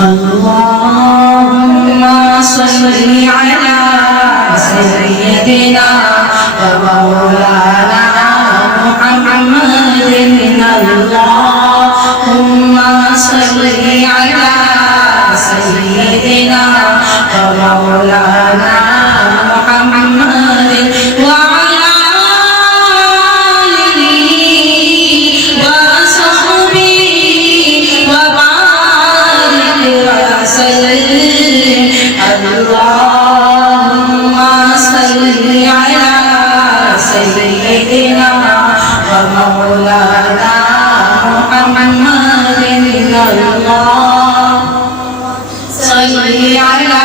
اللهم صل على سيدنا ومولانا محمد اللهم صل على سيدنا ومولانا محمد وعلى آله وصحبه وبارك وسلم اللهم صل على سيدنا ومولانا محمد صل على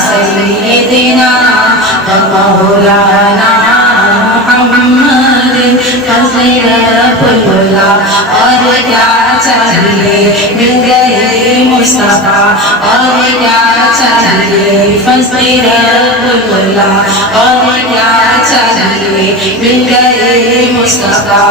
سيدنا ومولانا محمد फज़ल पुल्ला और क्या चाहिए मिल गए मुस्तफा और क्या चाहिए फज़ल पुल्ला और क्या चाहिए मिल गए मुस्तफा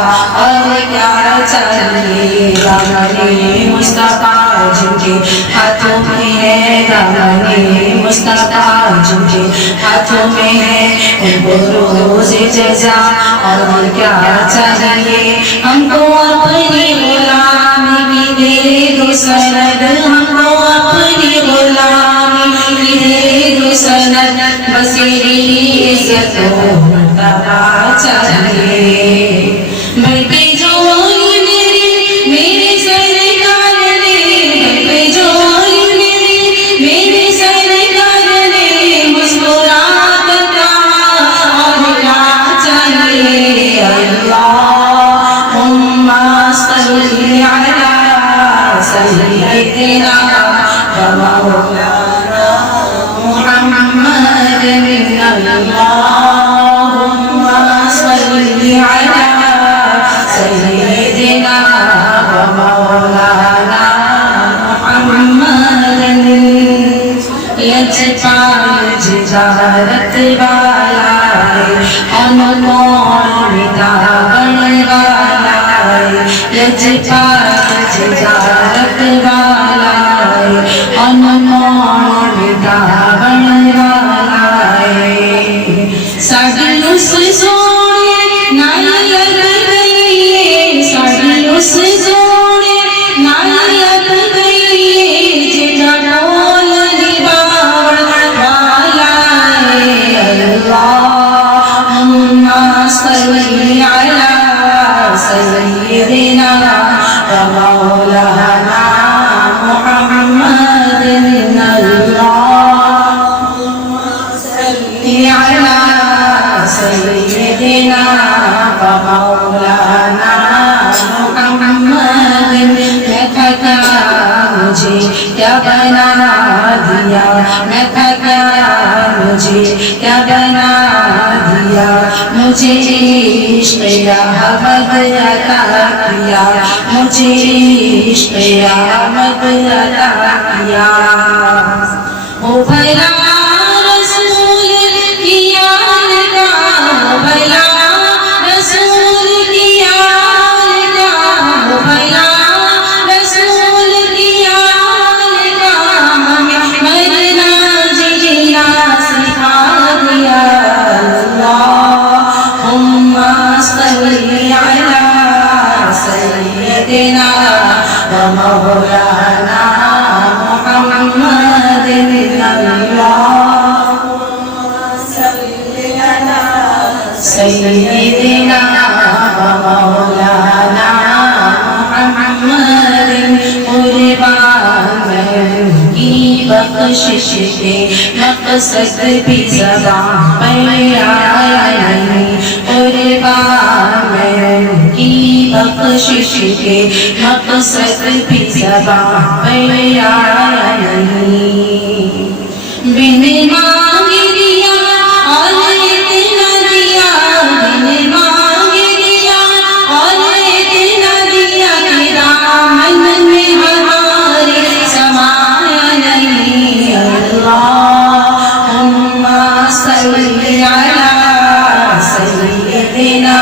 और क्या चाहिए दामने मुस्तफा जिनके हाथों में है दामने मुस्तफा जिनके हाथों में है उनको रोज़े जज़ा और क्या चाहिए हमको अपनी गुलामी भी दे दो सनद हमको अपनी गुलामी भी दे दो सनद बस तेरी इज्जत मर्तबा चाहिए बेटे जो मेरे सरकार ने बेटे जो मेरे सरकार ने मुस्कुरा कर और क्या चाहिए اللهم صل على سيدنا ومولانا محمد اللهم صل على سيدنا ومولانا محمد यजपाल जिजारत वाला अनुमोल विदागण वाला यजपाल जिजारत वाला अनुमोल विदागण वाला साड़ी उस सोने नायक गई साड़ी उस सोने नायक गई जिजा ढोल اللهم صل على سيدنا ومولانا محمد اللهم صل على سيدنا ومولانا محمد मैं थका मुझे क्या बना दिया मैं थका मुझे क्या बना दिया मुझे इश्क़ अहमद अता किया मुझे इश्क़ अहमद अता किया ओ भला रसूल की याद का ओ भला रसूल की याद का ओ भला रसूल की याद का मरना जीना सिखा दिया اللهم صل على سيدنا ومولانا محمد اللهم صل على سيدنا ومولانا محمد कुर्बान की बख्शिश के मकसद भी ज़बान पर आया नहीं कुर्बान की बख्शिश के मकसद भी ज़बान पर आया नहीं बिन मांगे दिया और इतना दिया बिन मांगे दिया और इतना दिया कि दामन में हमारे समाया नहीं अल्लाहुम्म सल्ली अला सय्यिदिना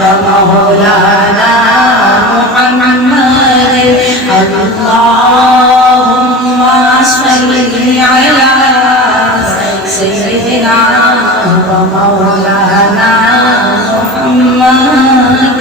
व मौलाना मुहम्मद अल्लाहुम्म ومولانا محمد